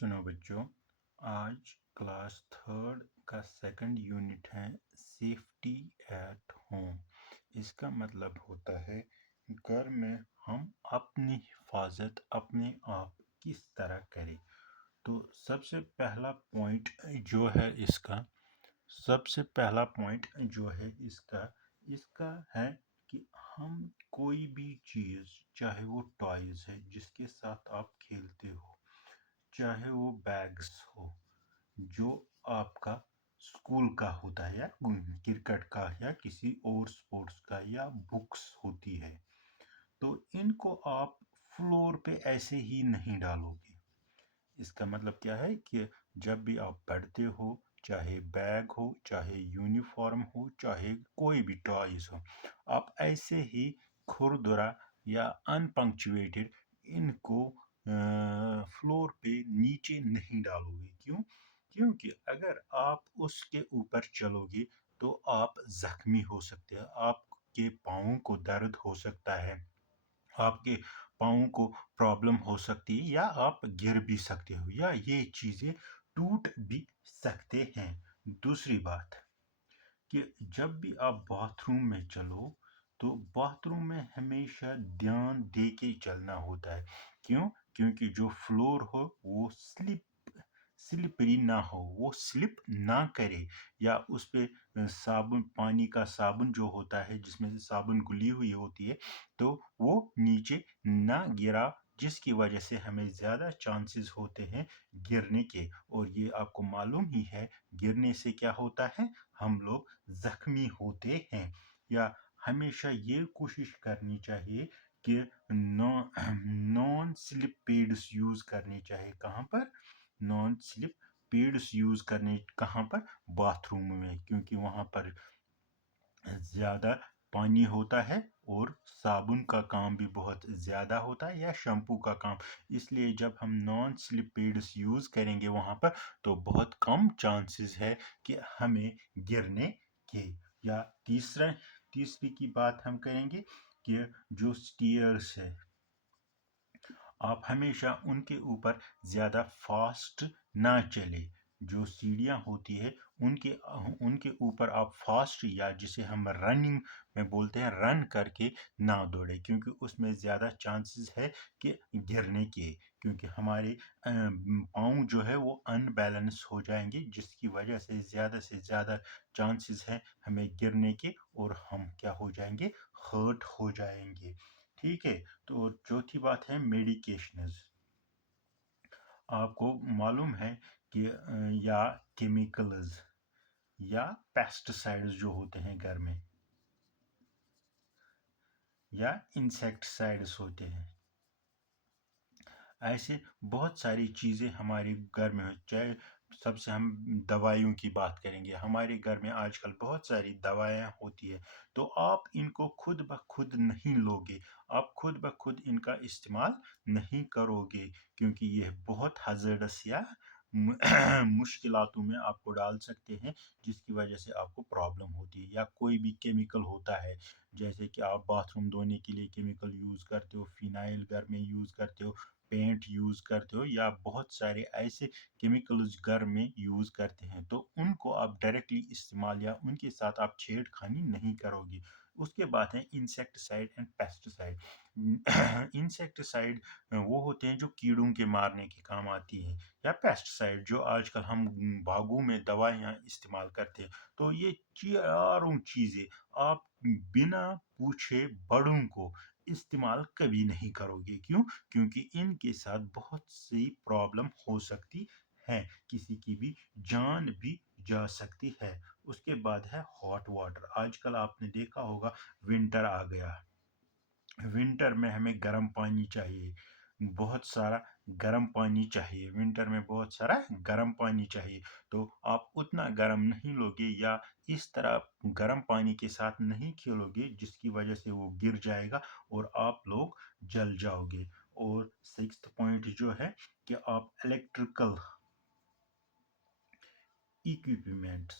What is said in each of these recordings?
सुनो बच्चों, आज क्लास थर्ड का सेकंड यूनिट है सेफ्टी एट होम। इसका मतलब होता है घर में हम अपनी हिफाजत अपने आप किस तरह करें। तो सबसे पहला पॉइंट जो है इसका सबसे पहला पॉइंट जो है इसका है कि हम कोई भी चीज़, चाहे वो टॉयज़ है जिसके साथ आप खेलते हो, चाहे वो बैग्स हो जो आपका स्कूल का होता है या क्रिकेट का या किसी और स्पोर्ट्स का या बुक्स होती है, तो इनको आप फ्लोर पे ऐसे ही नहीं डालोगे। इसका मतलब क्या है कि जब भी आप पढ़ते हो, चाहे बैग हो, चाहे यूनिफॉर्म हो, चाहे कोई भी टॉयज हो, आप ऐसे ही खुरदुरा या अनपंक्चुएटेड इनको फ्लोर पे नीचे नहीं डालोगे। क्यों? क्योंकि अगर आप उसके ऊपर चलोगे तो आप जख्मी हो सकते हैं, आपके पाँव को दर्द हो सकता है, आपके पाँव को प्रॉब्लम हो सकती है, या आप गिर भी सकते हो, या ये चीज़ें टूट भी सकते हैं। दूसरी बात कि जब भी आप बाथरूम में चलो तो बाथरूम में हमेशा ध्यान दे के चलना होता है। क्यों? क्योंकि जो फ्लोर हो वो स्लिपरी ना हो, वो स्लिप ना करे, या उस पे साबुन, पानी का साबुन जो होता है जिसमें से साबुन घुली हुई होती है, तो वो नीचे ना गिरा, जिसकी वजह से हमें ज़्यादा चांसेस होते हैं गिरने के। और ये आपको मालूम ही है, गिरने से क्या होता है, हम लोग जख्मी होते हैं। या हमेशा ये कोशिश करनी चाहिए कि नॉन स्लिप पैड्स यूज़ करने चाहिए। कहाँ पर नॉन स्लिप पैड्स यूज़ करने? कहाँ पर? बाथरूम में, क्योंकि वहाँ पर ज़्यादा पानी होता है और साबुन का काम भी बहुत ज़्यादा होता है, या शैम्पू का काम। इसलिए जब हम नॉन स्लिप पैड्स यूज़ करेंगे वहाँ पर, तो बहुत कम चांसेस है कि हमें गिरने के। या तीसरी की बात हम करेंगे कि जो स्टीयर्स है, आप हमेशा उनके ऊपर ज़्यादा फास्ट ना चले। जो सीढ़ियाँ होती है उनके उनके ऊपर आप फास्ट, या जिसे हम रनिंग में बोलते हैं, रन करके ना दौड़े, क्योंकि उसमें ज़्यादा चांसेस है कि गिरने के। क्योंकि हमारे पाँव जो है वो अनबैलेंस हो जाएंगे, जिसकी वजह से ज़्यादा चांसेस है हमें गिरने के, और हम क्या हो जाएंगे, हर्ट हो जाएंगे। ठीक है। तो चौथी बात है मेडिकेशंस। आपको मालूम है कि या केमिकल्स या पेस्टिसाइड्स जो होते हैं घर में, या इंसेक्टिसाइड्स होते हैं, ऐसे बहुत सारी चीज़ें हमारे घर में हो। चाहे सबसे हम दवाइयों की बात करेंगे, हमारे घर में आजकल बहुत सारी दवाएं होती है, तो आप इनको खुद ब खुद नहीं लोगे, आप खुद ब खुद इनका इस्तेमाल नहीं करोगे, क्योंकि यह बहुत हज़ार्डस या मुश्किलातों में आपको डाल सकते हैं, जिसकी वजह से आपको प्रॉब्लम होती है। या कोई भी केमिकल होता है, जैसे कि आप बाथरूम धोने के लिए केमिकल यूज़ करते हो, फिनाइल घर में यूज़ करते हो, पेंट यूज़ करते हो, या बहुत सारे ऐसे केमिकल्स घर में यूज़ करते हैं, तो उनको आप डायरेक्टली इस्तेमाल या उनके साथ आप छेड़खानी नहीं करोगे। उसके बाद है इंसेक्टिसाइड एंड पेस्टिसाइड। इंसेक्टिसाइड वो होते हैं जो कीड़ों के मारने के काम आती हैं, या पेस्टिसाइड जो आजकल हम बागों में दवाइयाँ इस्तेमाल करते हैं। तो ये चारों चीज़ें आप बिना पूछे बड़ों को इस्तेमाल कभी नहीं करोगे। क्यों? क्योंकि इनके साथ बहुत सी प्रॉब्लम हो सकती है, किसी की भी जान भी जा सकती है। उसके बाद है हॉट वाटर। आजकल आपने देखा होगा, विंटर आ गया, विंटर में हमें गर्म पानी चाहिए, बहुत सारा गर्म पानी चाहिए, विंटर में बहुत सारा गर्म पानी चाहिए। तो आप उतना गर्म नहीं लोगे, या इस तरह गर्म पानी के साथ नहीं खेलोगे, जिसकी वजह से वो गिर जाएगा और आप लोग जल जाओगे। और सिक्स्थ पॉइंट जो है कि आप इलेक्ट्रिकल इक्विपमेंट्स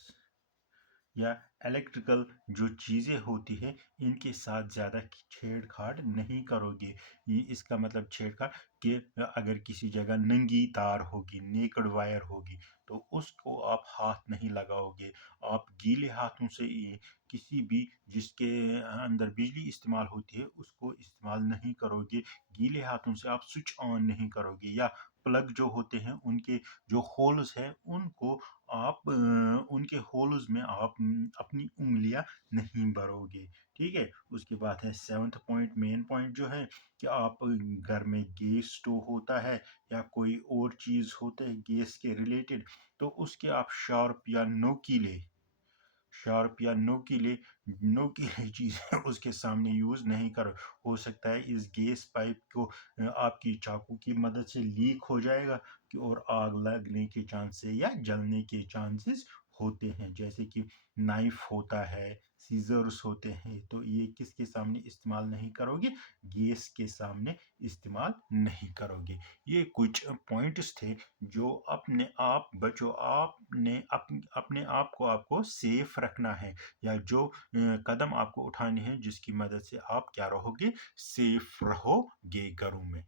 या इलेक्ट्रिकल जो चीज़ें होती है इनके साथ ज़्यादा छेड़छाड़ नहीं करोगे। ये इसका मतलब छेड़छाड़ कि अगर किसी जगह नंगी तार होगी, नेकेड वायर होगी, तो उसको आप हाथ नहीं लगाओगे। आप गीले हाथों से ये किसी भी जिसके अंदर बिजली इस्तेमाल होती है उसको इस्तेमाल नहीं करोगे। गीले हाथों से आप स्विच ऑन नहीं करोगे, या प्लग जो होते हैं उनके जो होल्स हैं उनको आप उनके होल्स में आप अपनी उँगलियाँ नहीं भरोगे। ठीक है? उसके बाद है 7th पॉइंट, मेन पॉइंट जो है कि आप घर में गैस स्टोव होता है या कोई और चीज़ होता है गैस के रिलेटेड, तो उसके आप शार्प या नोकीले चीज़ें उसके सामने यूज़ नहीं करो। हो सकता है इस गैस पाइप को आपकी चाकू की मदद से लीक हो जाएगा कि और आग लगने के चांसेस या जलने के चांसेस होते हैं। जैसे कि नाइफ होता है, सीज़र्स होते हैं, तो ये किसके सामने इस्तेमाल नहीं करोगे? गैस के सामने इस्तेमाल नहीं करोगे। ये कुछ पॉइंट्स थे जो अपने आप बचो, आपने अपने आप को आपको सेफ रखना है, या जो कदम आपको उठाने हैं जिसकी मदद से आप क्या रहोगे? सेफ रहोगे घरों में।